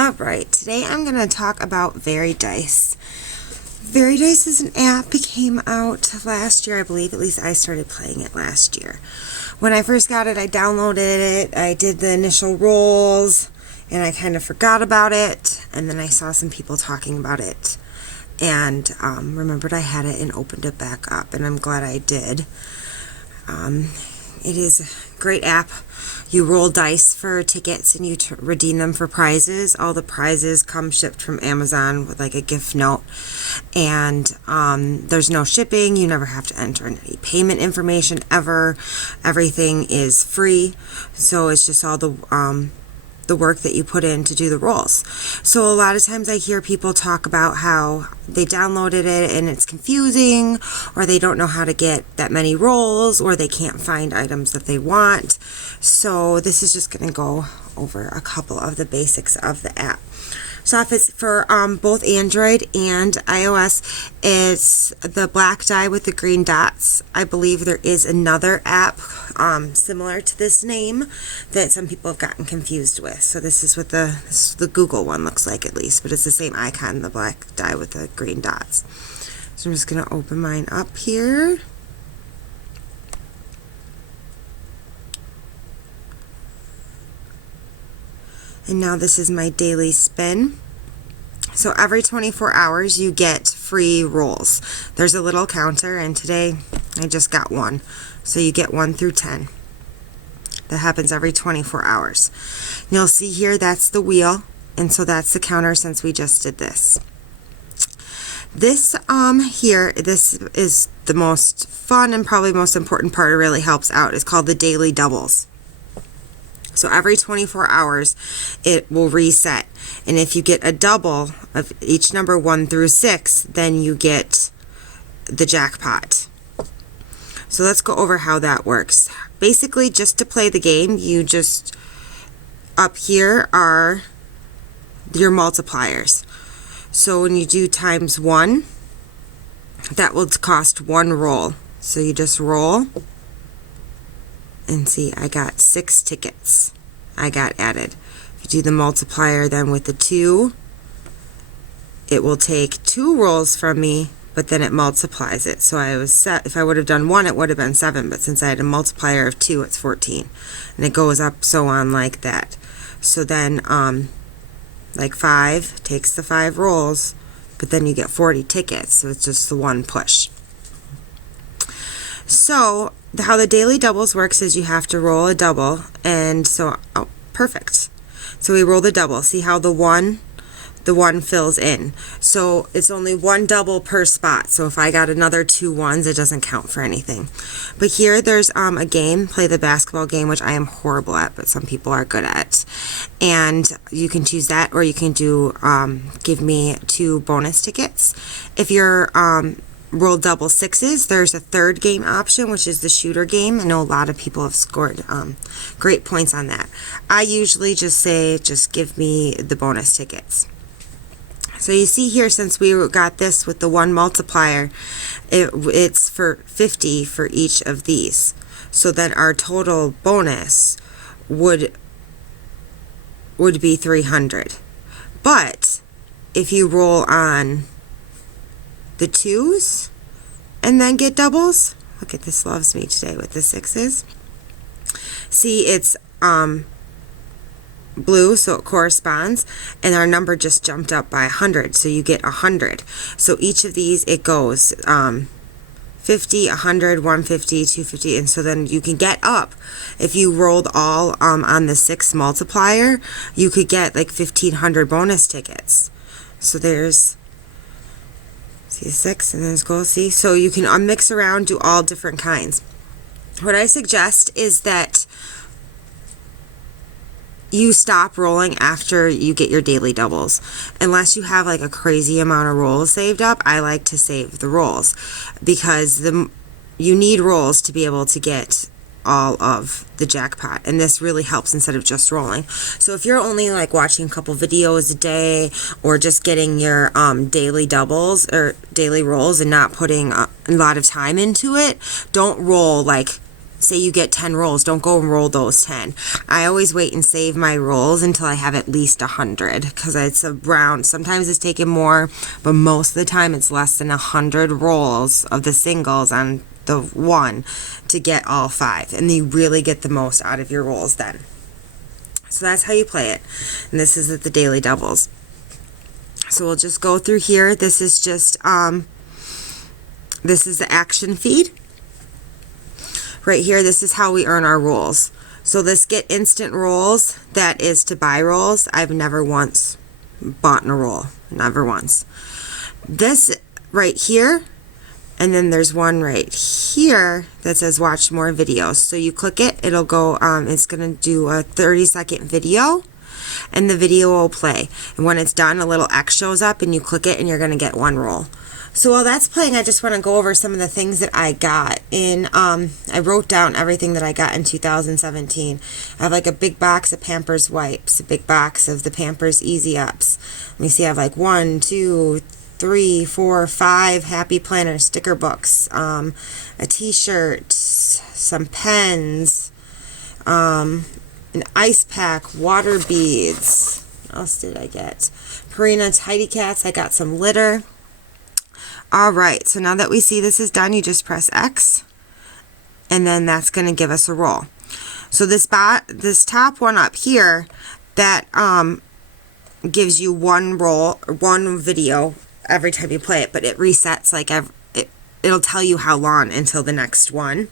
Alright, today I'm going to talk about Very Dice. Very Dice is an app that came out last year, I believe. At least I started playing it last year. When I first got it, I downloaded it, I did the initial rolls, and I kind of forgot about it, and then I saw some people talking about it, and remembered I had it and opened it back up, and I'm glad I did. It is a great app. You roll dice for tickets and you redeem them for prizes. All the prizes come shipped from Amazon with like a gift note. And there's no shipping. You never have to enter any payment information ever. Everything is free. So it's just all the work that you put in to do the rolls. So a lot of times I hear people talk about how they downloaded it and it's confusing, or they don't know how to get that many rolls, or they can't find items that they want. So this is just going to go over a couple of the basics of the app. So if it's for both Android and iOS, it's the black die with the green dots. I believe there is another app similar to this name that some people have gotten confused with. So this is what the Google one looks like, at least, but it's the same icon, the black die with the green dots. So I'm just going to open mine up here. And now this is my daily spin. So every 24 hours you get free rolls. There's a little counter, and today I just got one. So you get 1 through 10. That happens every 24 hours. And you'll see here that's the wheel, and so that's the counter since we just did this. This here, this is the most fun and probably most important part. It really helps out. It's called the daily doubles. So every 24 hours, it will reset. And if you get a double of each number 1 through 6, then you get the jackpot. So let's go over how that works. Basically, just to play the game, you just, up here are your multipliers. So when you do times 1, that will cost 1 roll. So you just roll. And see, I got 6 tickets I got added. If you do the multiplier then with the 2, it will take 2 rolls from me, but then it multiplies it. So I was set, if I would have done 1, it would have been 7, but since I had a multiplier of 2, it's 14. And it goes up so on like that. So then, like 5 takes the 5 rolls, but then you get 40 tickets, so it's just the 1 push. So how the daily doubles works is you have to roll a double, and so perfect. So we roll the double. See how the one fills in. So it's only 1 double per spot. So if I got another 2 ones, it doesn't count for anything. But here there's a game, play the basketball game, which I am horrible at, but some people are good at. And you can choose that, or you can do give me 2 bonus tickets. If you're roll double 6s, there's a third game option, which is the shooter game. I know a lot of people have scored great points on that. I usually just say, just give me the bonus tickets. So you see here, since we got this with the 1 multiplier, it's for 50 for each of these. So then our total bonus would be 300. But if you roll on the 2s and then get doubles, look at this, loves me today with the 6s. See, it's blue, so it corresponds, and our number just jumped up by 100, so you get 100. So each of these, it goes 50, 100, 150, 250, and so then you can get up. If you rolled all on the 6 multiplier, you could get like 1,500 bonus tickets. So there's, see, 6, and there's gold, see? So you can mix around, do all different kinds. What I suggest is that you stop rolling after you get your daily doubles. Unless you have like a crazy amount of rolls saved up, I like to save the rolls, because you need rolls to be able to get all of the jackpot, and this really helps instead of just rolling. So if you're only like watching a couple videos a day, or just getting your daily doubles or daily rolls and not putting a lot of time into it, don't roll like say you get 10 rolls, don't go and roll those 10. I always wait and save my rolls until I have at least 100, because it's around, sometimes it's taking more, but most of the time it's less than 100 rolls of the singles on the one to get all 5, and you really get the most out of your rolls then. So that's how you play it, and this is at the daily doubles. So we'll just go through here. This is just this is the action feed. Right here, this is how we earn our rolls. So this get instant rolls, that is to buy rolls. I've never once bought a roll, never once. This right here, and then there's one right here that says watch more videos. So you click it, it'll go, it's gonna do a 30-second video, and the video will play. And when it's done, a little X shows up, and you click it, and you're gonna get 1 roll. So while that's playing, I just want to go over some of the things that I got in, I wrote down everything that I got in 2017. I have like a big box of Pampers wipes, a big box of the Pampers Easy Ups. Let me see, I have like 1, 2, 3, 4, 5 Happy Planner sticker books, a t-shirt, some pens, an ice pack, water beads. What else did I get? Purina Tidy Cats, I got some litter. Alright, so now that we see this is done, you just press X, and then that's going to give us a roll. So this top one up here, that gives you 1 roll, 1 video every time you play it, but it resets like it'll tell you how long until the next one.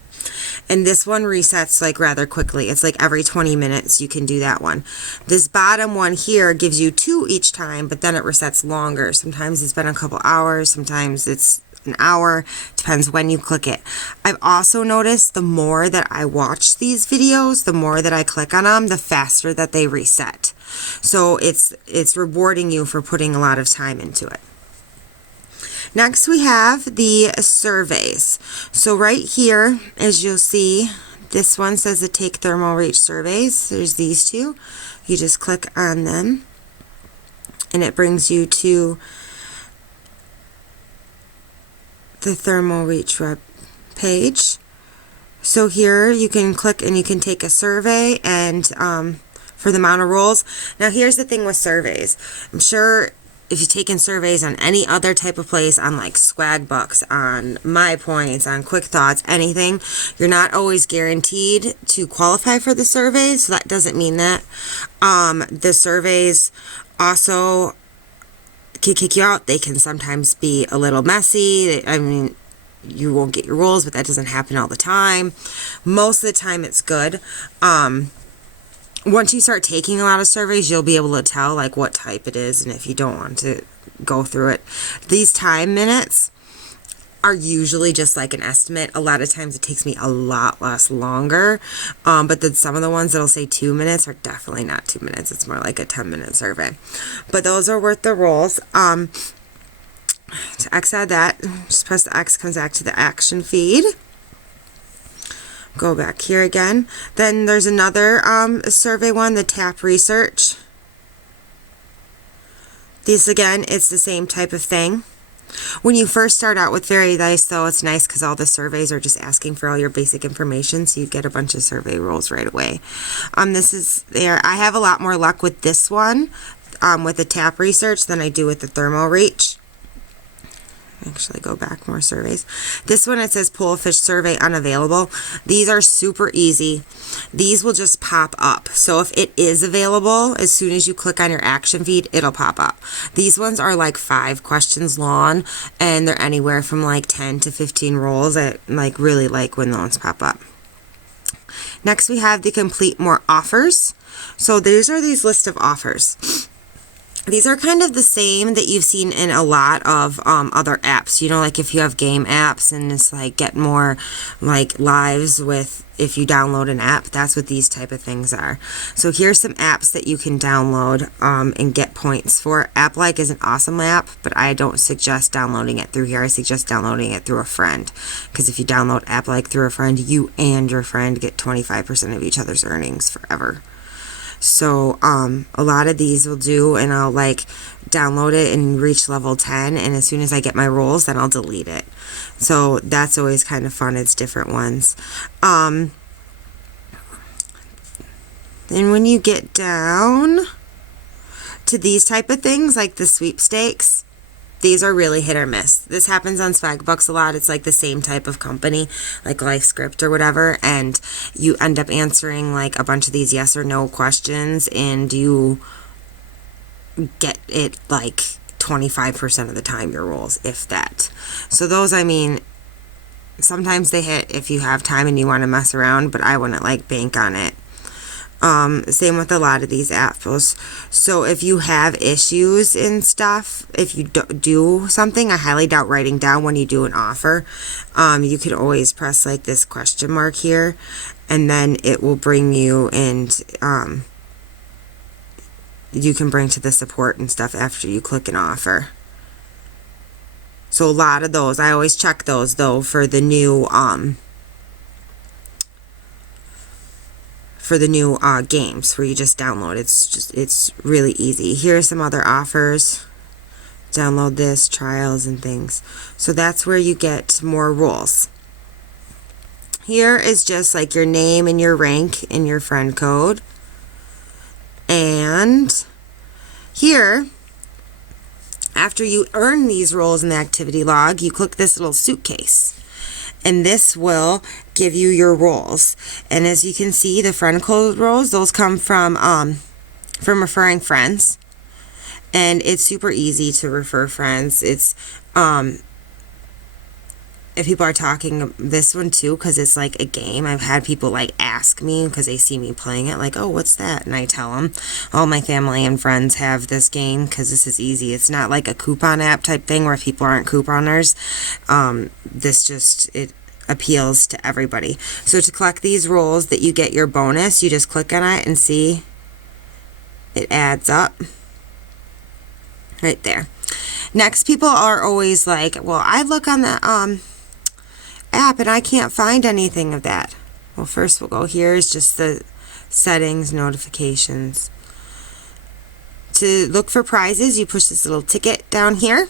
And this one resets like rather quickly. It's like every 20 minutes you can do that one. This bottom one here gives you 2 each time, but then it resets longer. Sometimes it's been a couple hours, sometimes it's an hour, depends when you click it. I've also noticed the more that I watch these videos, the more that I click on them, the faster that they reset. So it's rewarding you for putting a lot of time into it. Next we have the surveys. So right here, as you'll see, this one says the Take Thermal Reach surveys. There's these 2. You just click on them, and it brings you to the Thermal Reach web page. So here you can click and you can take a survey, and for the amount of rolls. Now here's the thing with surveys. I'm sure if you've taken surveys on any other type of place, on like Swag Bucks, on My Points, on Quick Thoughts, anything, you're not always guaranteed to qualify for the surveys, so that doesn't mean that. The surveys also can kick you out. They can sometimes be a little messy. I mean, you won't get your rolls, but that doesn't happen all the time. Most of the time it's good. Once you start taking a lot of surveys, you'll be able to tell like what type it is, and if you don't want to go through it. These time minutes are usually just like an estimate. A lot of times it takes me a lot less longer, but then some of the ones that'll say 2 minutes are definitely not 2 minutes. It's more like a 10-minute survey. But those are worth the rolls. To X out that, just press the X, comes back to the action feed. Go back here again. Then there's another survey one, the TAP Research. These again, it's the same type of thing. When you first start out with Very Nice, though, it's nice because all the surveys are just asking for all your basic information, so you get a bunch of survey rolls right away. This is there. I have a lot more luck with this one, with the TAP Research, than I do with the Thermal Reach. Actually go back more surveys. This one, it says Pull a Fish Survey Unavailable. These are super easy. These will just pop up. So if it is available, as soon as you click on your action feed, it'll pop up. These ones are like 5 questions long, and they're anywhere from like 10 to 15 rolls. I like really like when those pop up. Next we have the Complete More Offers. So these are these list of offers. These are kind of the same that you've seen in a lot of other apps. You know, like if you have game apps and it's like get more like lives with, if you download an app, that's what these type of things are. So here's some apps that you can download and get points for. AppLike is an awesome app, but I don't suggest downloading it through here. I suggest downloading it through a friend, because if you download AppLike through a friend, you and your friend get 25% of each other's earnings forever. So a lot of these will do, and I'll like download it and reach level 10, and as soon as I get my rolls, then I'll delete it. So that's always kind of fun. It's different ones. Then when you get down to these type of things, like the sweepstakes, these are really hit or miss. This happens on Swagbucks a lot. It's like the same type of company, like LifeScript or whatever, and you end up answering like a bunch of these yes or no questions, and you get it like 25% of the time, your rolls, if that. So those, I mean, sometimes they hit if you have time and you want to mess around, but I wouldn't like bank on it. Same with a lot of these apps. So if you have issues and stuff, if you do something, I highly doubt writing down when you do an offer. You could always press like this question mark here, and then it will bring you, and you can bring to the support and stuff after you click an offer. So a lot of those, I always check those though for the new games where you just download. It's really easy. Here are some other offers. Download this, trials and things. So that's where you get more rules. Here is just like your name and your rank and your friend code. And here, after you earn these roles in the activity log, you click this little suitcase. And this will give you your roles. And as you can see, the friend code roles, those come from referring friends. And it's super easy to refer friends. It's if people are talking this one too, because it's like a game. I've had people like ask me because they see me playing it, like, oh, what's that? And I tell them all my family and friends have this game because this is easy. It's not like a coupon app type thing where people aren't couponers. It appeals to everybody. So to collect these rolls that you get your bonus, you just click on it and see it adds up right there. Next, people are always like, well, I look on the app and I can't find anything of that. Well, first we'll go here is just the settings, notifications. To look for prizes, you push this little ticket down here.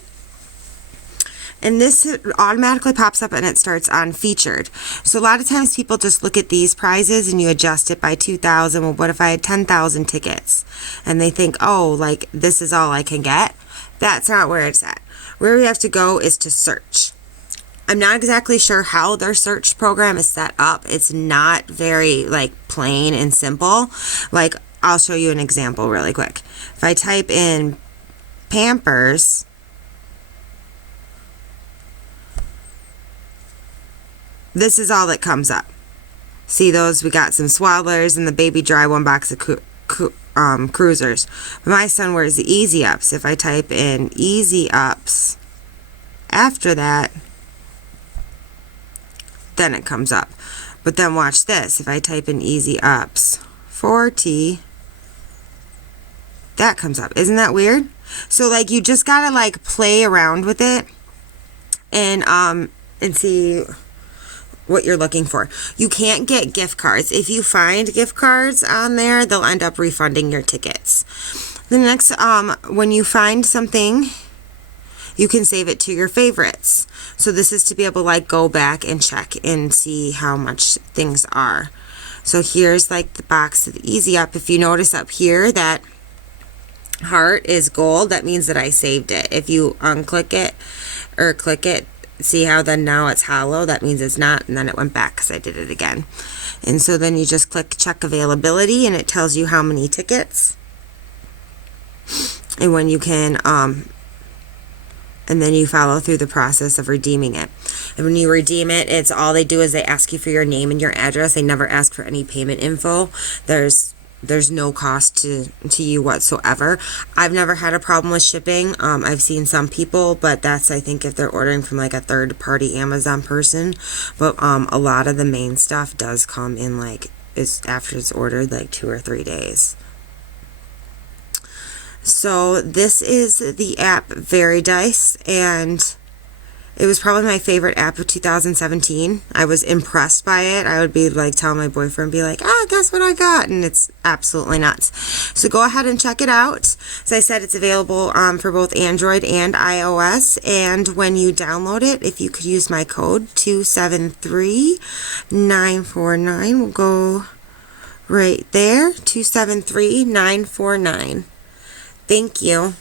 And this automatically pops up and it starts on featured. So a lot of times people just look at these prizes and you adjust it by 2,000. Well, what if I had 10,000 tickets? And they think, oh, like this is all I can get. That's not where it's at. Where we have to go is to search. I'm not exactly sure how their search program is set up. It's not very like plain and simple. Like I'll show you an example really quick. If I type in Pampers, this is all that comes up. See those? We got some Swaddlers and the Baby Dry, one box of Cruisers. My son wears the Easy Ups. If I type in Easy Ups after that, then it comes up. But then watch this. If I type in Easy Ups 40, that comes up. Isn't that weird? So like you just gotta like play around with it and see what you're looking for. You can't get gift cards. If you find gift cards on there, they'll end up refunding your tickets. The next, when you find something, you can save it to your favorites. So this is to be able to like go back and check and see how much things are. So here's like the box of the Easy Up. If you notice up here that heart is gold, that means that I saved it. If you unclick it or click it, see how then now it's hollow, that means it's not, and then it went back because I did it again. And so then you just click check availability and it tells you how many tickets and when you can and then you follow through the process of redeeming it. And when you redeem it, it's all they do is they ask you for your name and your address. They never ask for any payment info. There's no cost to you whatsoever. I've never had a problem with shipping. I've seen some people, but that's, I think, if they're ordering from like a third-party Amazon person. But a lot of the main stuff does come in like after it's ordered, like 2 or 3 days. So this is the app Veridice, and it was probably my favorite app of 2017. I was impressed by it. I would be like telling my boyfriend, be like, guess what I got? And it's absolutely nuts. So go ahead and check it out. As I said, it's available for both Android and iOS. And when you download it, if you could use my code 273949, we'll go right there, 273949. Thank you.